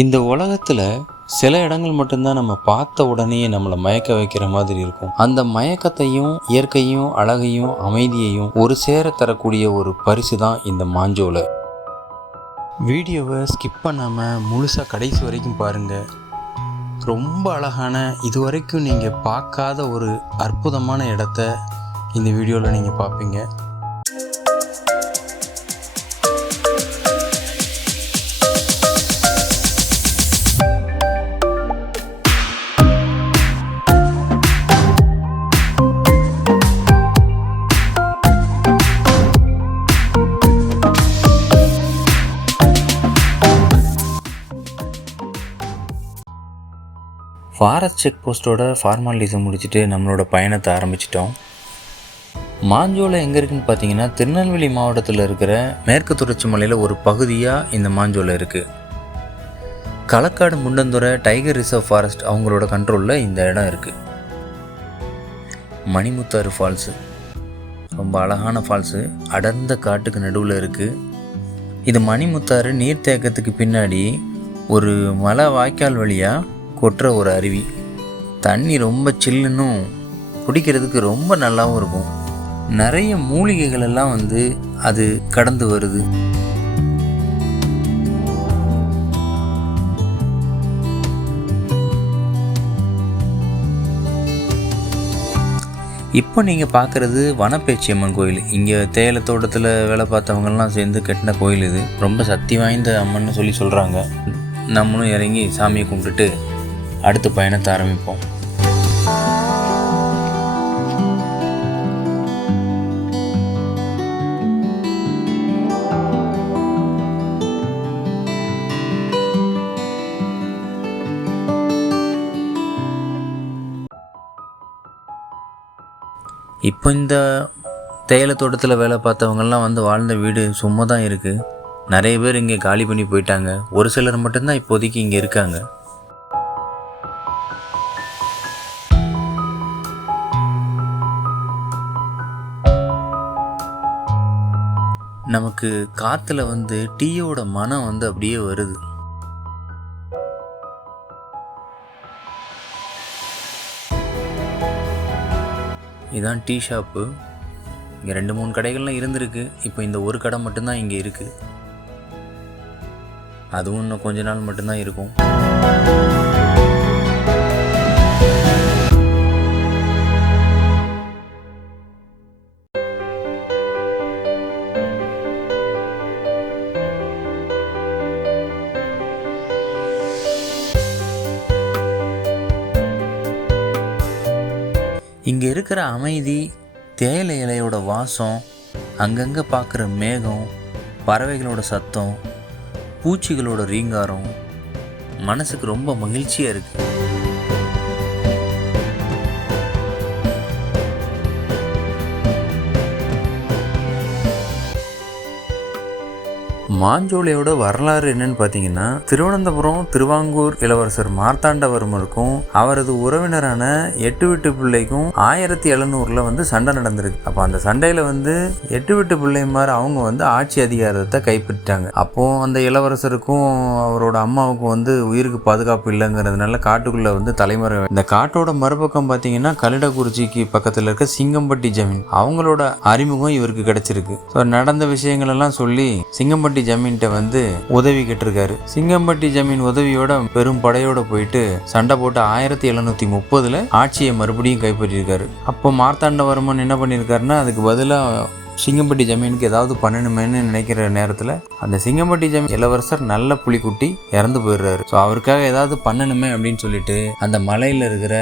இந்த உலகத்தில் சில இடங்கள் மட்டும்தான் நம்ம பார்த்த உடனே நம்மளை மயக்க வைக்கிற மாதிரி இருக்கும். அந்த மயக்கத்தையும் இயற்கையும் அழகையும் அமைதியையும் ஒரு சேர தரக்கூடிய ஒரு பரிசு தான் இந்த மாஞ்சோலை. வீடியோவை ஸ்கிப் பண்ணாமல் முழுசாக கடைசி வரைக்கும் பாருங்கள். ரொம்ப அழகான, இதுவரைக்கும் நீங்கள் பார்க்காத ஒரு அற்புதமான இடத்த இந்த வீடியோவில் நீங்கள் பார்ப்பீங்க. ஃபாரஸ்ட் செக் போஸ்ட்டோட ஃபார்மாலிட்டிஸை முடிச்சுட்டு நம்மளோட பயணத்தை ஆரம்பிச்சிட்டோம். மாஞ்சோலை எங்கே இருக்குதுன்னு பார்த்தீங்கன்னா, திருநெல்வேலி மாவட்டத்தில் இருக்கிற மேற்கு தொடர்ச்சி மலையில் ஒரு பகுதியாக இந்த மாஞ்சோலை இருக்குது. Kalakkad Mundanthurai tiger reserve forest அவங்களோட கண்ட்ரோலில் இந்த இடம் இருக்குது. மணிமுத்தாறு ஃபால்ஸு ரொம்ப அழகான ஃபால்ஸு, அடர்ந்த காட்டுக்கு நடுவில் இருக்குது. இது மணிமுத்தாறு நீர்த்தேக்கத்துக்கு பின்னாடி ஒரு மலை வாய்க்கால் வழியாக கொட்டுற ஒரு அருவி. தண்ணி ரொம்ப சில்லுன்னும் குடிக்கிறதுக்கு ரொம்ப நல்லாவும் இருக்கும். நிறைய மூலிகைகள் எல்லாம் அது கடந்து வருது. இப்போ நீங்கள் பார்க்குறது வனப்பேச்சியம்மன் கோயில். இங்கே தேயிலை தோட்டத்தில் வேலை பார்த்தவங்கெல்லாம் சேர்ந்து கட்டின கோயில். இது ரொம்ப சக்தி வாய்ந்த அம்மன்னு சொல்கிறாங்க. நம்மளும் இறங்கி சாமியை கும்பிட்டுட்டு அடுத்த பயணத்தை ஆரம்பிப்போம். இப்போ இந்த தேயிலை தோட்டத்தில் வேலை பார்த்தவங்கெல்லாம் வாழ்ந்த வீடு சும்மா தான் இருக்குது. நிறைய பேர் இங்கே காலி பண்ணி போயிட்டாங்க. ஒரு சிலர் மட்டும்தான் இப்போதைக்கு இங்கே இருக்காங்க. நமக்கு காற்றுல டீயோட மனம் அப்படியே வருது. இதுதான் டீ ஷாப்பு. இங்கே 2-3 கடைகள்லாம் இருந்திருக்கு. இப்போ இந்த ஒரு கடை மட்டும்தான் இங்கே இருக்குது. அதுவும் இன்னும் கொஞ்ச நாள் மட்டும்தான் இருக்கும். இங்கே இருக்கிற அமைதி, தேயிலை இலையோட வாசம், அங்கங்கே பார்க்குற மேகம், பறவைகளோட சத்தம், பூச்சிகளோட ரீங்காரம் மனசுக்கு ரொம்ப மகிழ்ச்சியாக இருக்குது. மாஞ்சோலையோட வரலாறு என்னன்னு பார்த்தீங்கன்னா, திருவனந்தபுரம் திருவாங்கூர் இளவரசர் மார்த்தாண்டவர்மருக்கும் அவரது உறவினரான 8 வீட்டு பிள்ளைக்கும் 1700 சண்டை நடந்திருக்கு. அப்போ அந்த சண்டையில் 8 வீட்டு பிள்ளைமார் அவங்க ஆட்சி அதிகாரத்தை கைப்பற்றிட்டாங்க. அப்போ அந்த இளவரசருக்கும் அவரோட அம்மாவுக்கும் உயிருக்கு பாதுகாப்பு இல்லைங்கிறதுனால காட்டுக்குள்ள தலைமுறை. இந்த காட்டோட மறுபக்கம் பார்த்தீங்கன்னா, கலிடக்குறிச்சிக்கு பக்கத்தில் இருக்க சிங்கம்பட்டி ஜமீன் அவங்களோட அறிமுகம் இவருக்கு கிடைச்சிருக்கு. ஸோ நடந்த விஷயங்கள் எல்லாம் சொல்லி சிங்கம்பட்டி ஜமீன்கிட்ட உதவி கேட்டிருக்காரு. சிங்கம்பட்டி ஜமீன் உதவியோட பெரும் படையோட போயிட்டு சண்டை போட்டு 1730 ஆட்சியை மறுபடியும் கைப்பற்றியிருக்காரு. அப்போ மார்த்தாண்டவர்மன் என்ன பண்ணியிருக்காருன்னா, அதுக்கு பதிலாக சிங்கம்பட்டி ஜமீனுக்கு ஏதாவது பண்ணணுமேனு நினைக்கிற நேரத்தில் அந்த சிங்கம்பட்டி ஜமீன் இளவரசர் நல்ல புலிக்குட்டி இறந்து போயிடுறாரு. ஸோ அவருக்காக ஏதாவது பண்ணணுமே அப்படின்னு சொல்லிட்டு அந்த மலையில் இருக்கிற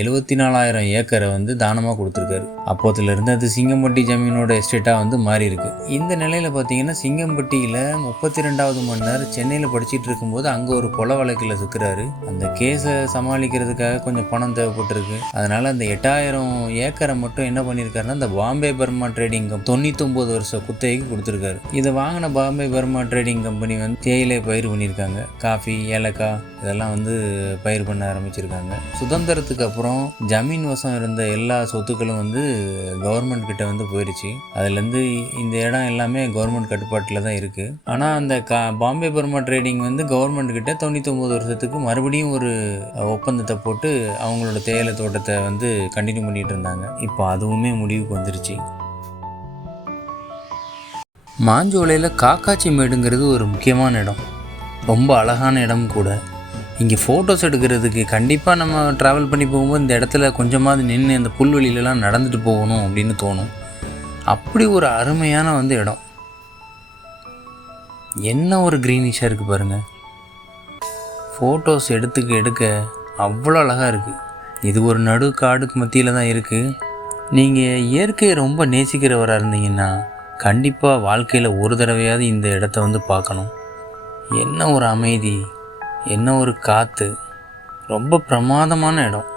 74,000 ஏக்கரை தானமாக கொடுத்துருக்காரு. அப்போதுலேருந்து அது சிங்கம்பட்டி ஜமீனோட எஸ்டேட்டாக மாறி இருக்கு. இந்த நிலையில் பார்த்தீங்கன்னா, சிங்கம்பட்டியில் 32வது மன்னர் சென்னையில் படிச்சுட்டு இருக்கும்போது அங்கே ஒரு கொலை வழக்கில் சிக்கிறாரு. அந்த கேஸை சமாளிக்கிறதுக்காக கொஞ்சம் பணம் தேவைப்பட்டிருக்கு. அதனால அந்த 8000 ஏக்கரை மட்டும் என்ன பண்ணியிருக்காருன்னா, இந்த பாம்பே பர்மா ட்ரேடிங் 99 வருஷ குத்தகைக்கு கொடுத்துருக்காரு. இதை வாங்கின பாம்பே பர்மா ட்ரேடிங் கம்பெனி தேயிலை பயிர் பண்ணியிருக்காங்க. காஃபி, ஏலக்காய் இதெல்லாம் பயிர் பண்ண ஆரம்பிச்சிருக்காங்க. சுதந்திரத்துக்கு அப்புறம் அப்புறம் ஜமீன் வசம் இருந்த எல்லா சொத்துக்களும் வந்து கவர்மெண்ட் கிட்ட வந்து போயிடுச்சு. அதுலேருந்து இந்த இடம் எல்லாமே கவர்மெண்ட் கட்டுப்பாட்டில் தான் இருக்குது. ஆனால் அந்த பாம்பே பர்மா ட்ரேடிங் வந்து கவர்மெண்ட் கிட்ட 99 வருஷத்துக்கு மறுபடியும் ஒரு ஒப்பந்தத்தை போட்டு அவங்களோட தேயிலை தோட்டத்தை வந்து கண்டினியூ பண்ணிகிட்டு இருந்தாங்க. இப்போ அதுவுமே முடிவுக்கு வந்துருச்சு. மாஞ்சோலையில் காக்காச்சி மேடுங்கிறது ஒரு முக்கியமான இடம், ரொம்ப அழகான இடம் கூட. இங்கே ஃபோட்டோஸ் எடுக்கிறதுக்கு கண்டிப்பாக நம்ம ட்ராவல் பண்ணி போகும்போது இந்த இடத்துல கொஞ்சமாவது நின்று அந்த புல்வெளியிலலாம் நடந்துட்டு போகணும் அப்படின்னு தோணும். அப்படி ஒரு அருமையான வந்து இடம். என்ன ஒரு க்ரீனிஷாக இருக்குது பாருங்கள். ஃபோட்டோஸ் எடுக்க அவ்வளோ அழகாக இருக்குது. இது ஒரு நடு காடுக்கு மத்தியில் தான் இருக்குது. நீங்கள் இயற்கையை ரொம்ப நேசிக்கிறவராக இருந்தீங்கன்னா கண்டிப்பாக வாழ்க்கையில் ஒரு தடவையாவது இந்த இடத்த வந்து பார்க்கணும். என்ன ஒரு அமைதி, என்ன ஒரு காற்று, ரொம்ப பிரமாதமான இடம்.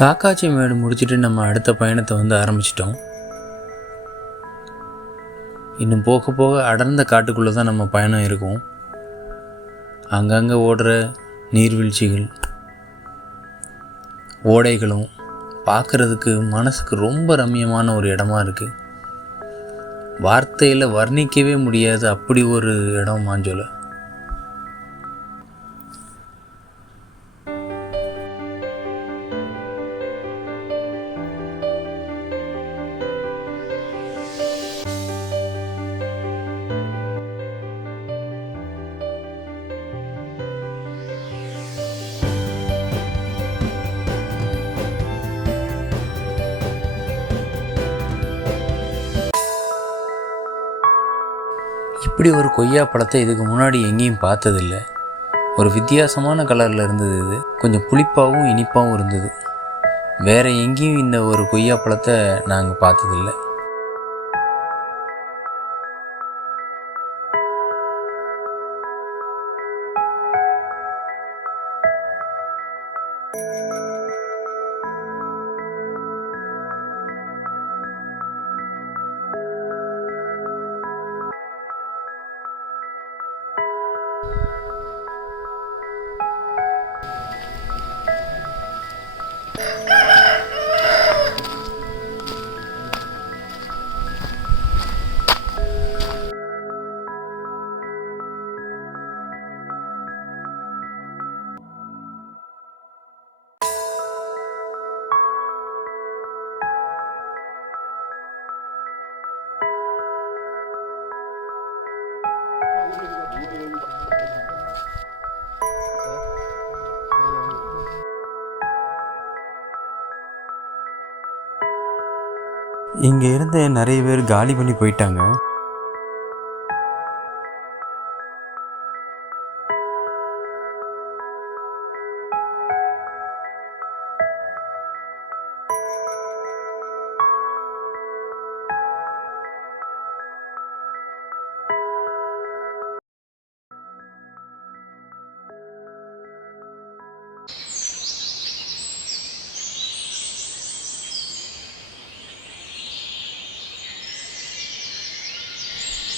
காக்காச்சி மேடு முடிச்சுட்டு நம்ம அடுத்த பயணத்தை வந்து ஆரம்பிச்சிட்டோம். இன்னும் போக போக அடர்ந்த காட்டுக்குள்ளே தான் நம்ம பயணம் இருக்கும். அங்கங்கே ஓடுற நீர்வீழ்ச்சிகள், ஓடைகளும் பார்க்குறதுக்கு மனசுக்கு ரொம்ப ரம்மியமான ஒரு இடமா இருக்குது. வார்த்தையில் வர்ணிக்கவே முடியாது அப்படி ஒரு இடம் மாஞ்சோலை. இப்படி ஒரு கொய்யா பழத்தை இதுக்கு முன்னாடி எங்கேயும் பார்த்ததில்லை. ஒரு வித்தியாசமான கலரில் இருந்தது. இது கொஞ்சம் புளிப்பாகவும் இனிப்பாகவும் இருந்தது. வேறு எங்கேயும் இந்த ஒரு கொய்யா பழத்தை நாங்கள் பார்த்ததில்லை. இங்கே இருந்த நிறைய பேர் காலி பண்ணி போயிட்டாங்க.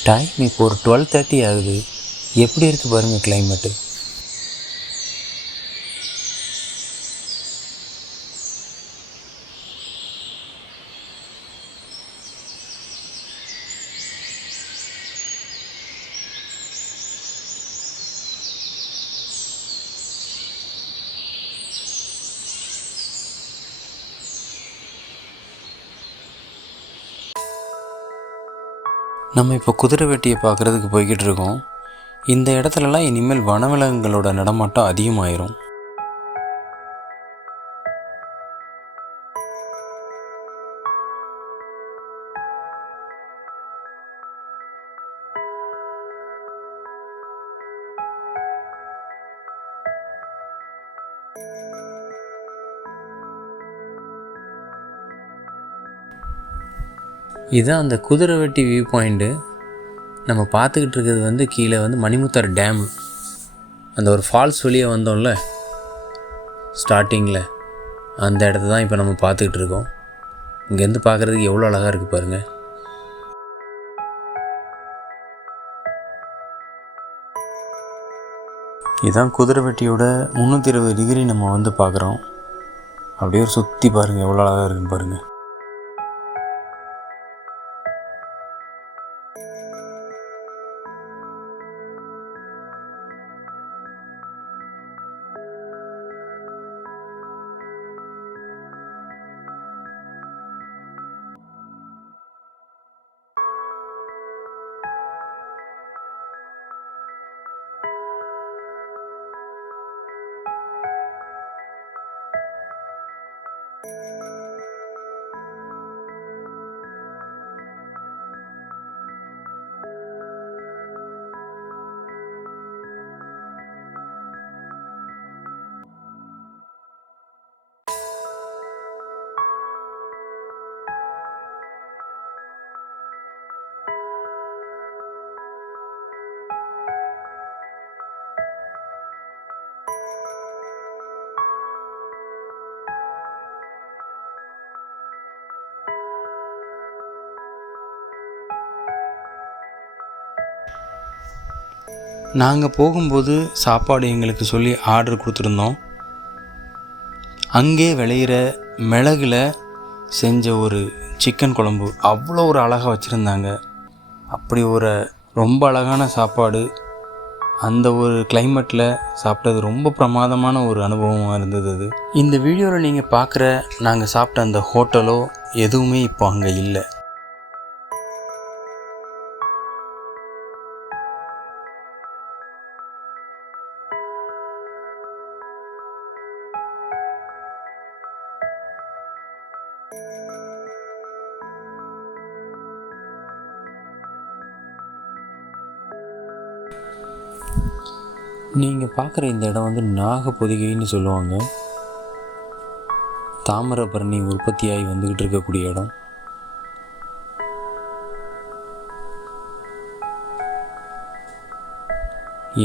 டைம் இப்போ ஒரு 12:30 ஆகுது. எப்படி இருக்குது பாருங்கள் கிளைமேட்டு. நம்ம இப்போ குதிரை வெட்டியை பார்க்குறதுக்கு போய்கிட்டு இருக்கோம். இந்த இடத்துலலாம் இனிமேல் வனவிலங்குகளோட நடமாட்டம் அதிகமாயிரும். இதுதான் அந்த குதிரை வெட்டி வியூ பாயிண்ட்டு. நம்ம பார்த்துக்கிட்டு இருக்கிறது வந்து கீழே வந்து மணிமுத்தாறு டேமு. அந்த ஒரு ஃபால்ஸ் வெளியே வந்தோம்ல ஸ்டார்டிங்கில், அந்த இடத்த தான் இப்போ நம்ம பார்த்துக்கிட்டு இருக்கோம். இங்கேருந்து பார்க்குறதுக்கு எவ்வளோ அழகாக இருக்குது பாருங்கள். இதுதான் குதிரைவெட்டியோட 320 டிகிரி நம்ம வந்து பார்க்குறோம். அப்படியே ஒரு சுற்றி பாருங்கள், எவ்வளோ அழகாக இருக்குன்னு பாருங்கள். நாங்கள் போகும்போது சாப்பாடு எங்களுக்கு சொல்லி ஆர்டர் கொடுத்துருந்தோம். அங்கே விளையிற மிளகுல செஞ்ச ஒரு சிக்கன் குழம்பு அவ்வளோ ஒரு அழகாக வச்சுருந்தாங்க. அப்படி ஒரு ரொம்ப அழகான சாப்பாடு. அந்த ஒரு கிளைமேட்டில் சாப்பிட்டது ரொம்ப பிரமாதமான ஒரு அனுபவமாக இருந்தது அது. இந்த வீடியோவில் நீங்கள் பார்க்குற நாங்கள் சாப்பிட்ட அந்த ஹோட்டலோ எதுவுமே இப்போ அங்கே இல்லை. நீங்கள் பார்க்குற இந்த இடம் வந்து நாகப்பொதிகைன்னு சொல்லுவாங்க. தாமிரபரணி உற்பத்தியாகி வந்துக்கிட்டு இருக்கக்கூடிய இடம்.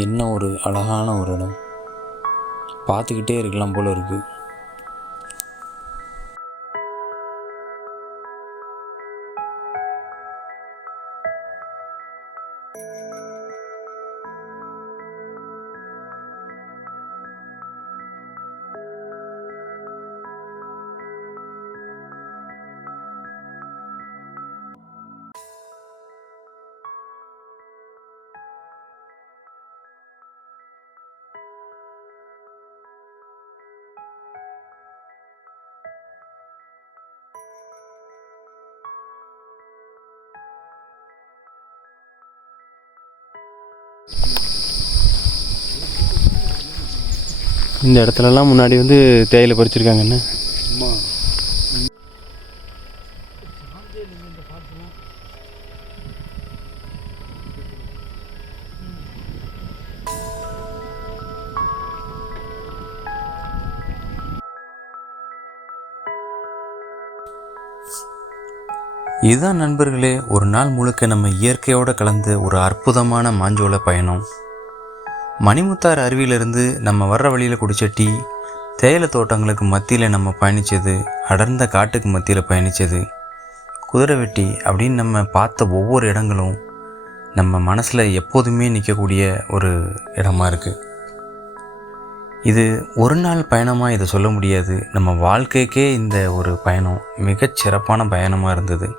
என்ன ஒரு அழகான ஒரு இடம், பார்த்துக்கிட்டே இருக்கலாம் போல இருக்குது. இந்த இடத்துலலாம் முன்னாடி வந்து தேயிலை பறிச்சிருக்காங்கன்னு. இதுதான் நண்பர்களே, ஒரு நாள் முழுக்க நம்ம இயற்கையோடு கலந்து ஒரு அற்புதமான மாஞ்சோலை பயணம். மணிமுத்தார் அருவியிலிருந்து நம்ம வர்ற வழியில் குடிச்ச டீ, தேயிலை தோட்டங்களுக்கு மத்தியில் நம்ம பயணித்தது, அடர்ந்த காட்டுக்கு மத்தியில் பயணித்தது, குதிரைவெட்டி அப்படின்னு நம்ம பார்த்த ஒவ்வொரு இடங்களும் நம்ம மனசில் எப்போதுமே நிற்கக்கூடிய ஒரு இடமா இருக்குது. இது ஒரு நாள் பயணமாக இதை சொல்ல முடியாது. நம்ம வாழ்க்கைக்கே இந்த ஒரு பயணம் மிகச்சிறப்பான பயணமாக இருந்தது.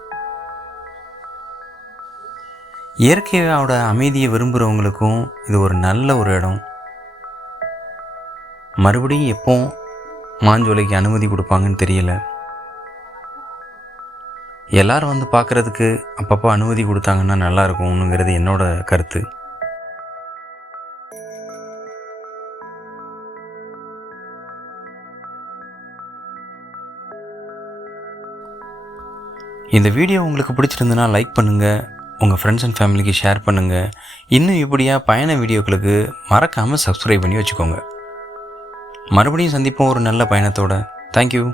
இயற்கையோட அமைதியை விரும்புகிறவங்களுக்கும் இது ஒரு நல்ல ஒரு இடம். மறுபடியும் எப்போ மாஞ்சோலைக்கு அனுமதி கொடுப்பாங்கன்னு தெரியல. எல்லாரும் வந்து பார்க்குறதுக்கு அப்பப்போ அனுமதி கொடுத்தாங்கன்னா நல்லா இருக்கும்னுங்கிறது என்னோட கருத்து. இந்த வீடியோ உங்களுக்கு பிடிச்சிருந்துன்னா லைக் பண்ணுங்கள், உங்கள் ஃப்ரெண்ட்ஸ் அண்ட் ஃபேமிலிக்கு ஷேர் பண்ணுங்கள். இன்னும் இப்படியாக பயண வீடியோக்களுக்கு மறக்காமல் சப்ஸ்கிரைப் பண்ணி வச்சுக்கோங்க. மறுபடியும் சந்திப்போம் ஒரு நல்ல பயணத்தோட. தேங்க்யூ.